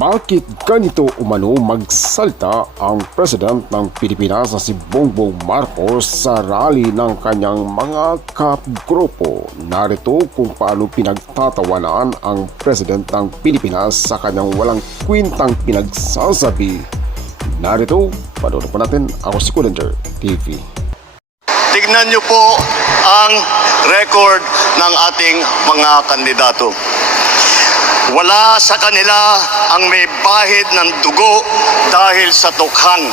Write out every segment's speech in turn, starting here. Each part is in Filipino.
Bakit ganito umano magsalta ang President ng Pilipinas na si Bongbong Marcos sa rally ng kanyang mga kapgrupo? Narito kung paano pinagtatawanan ang President ng Pilipinas sa kanyang walang kwintang pinagsasabi. Narito, panoorin po natin. Ako si Coolander TV. Tignan niyo po ang record ng ating mga kandidato. Wala sa kanila ang may bahid ng dugo dahil sa tukhan.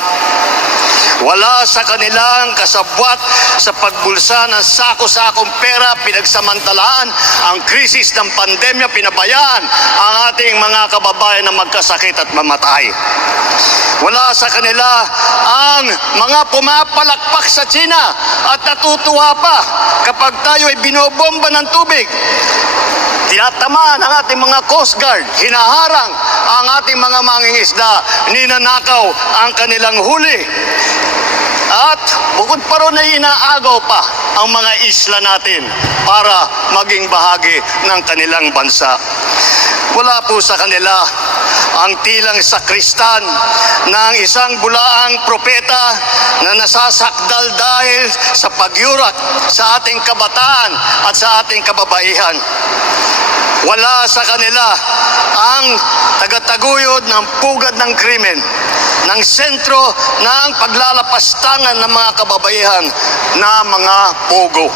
Wala sa kanilang kasabwat sa pagbulsa ng sako-sakong pera, pinagsamantalaan ang krisis ng pandemya, pinabayaan ang ating mga kababayan na magkasakit at mamatay. Wala sa kanila ang mga pumapalakpak sa China at natutuwa pa kapag tayo ay binobomba ng tubig. Tinatamaan ang ating mga Coast Guard, hinaharang ang ating mga mangingisda, ninanakaw ang kanilang huli. At bukod pa ron ay inaagaw pa ang mga isla natin para maging bahagi ng kanilang bansa. Wala po sa kanila ang tilang sakristan ng isang bulaang propeta na nasasakdal dahil sa pagyurak sa ating kabataan at sa ating kababaihan. Wala sa kanila ang tagataguyod ng pugad ng krimen, ng sentro ng paglalapastangan ng mga kababaihan na mga pogo.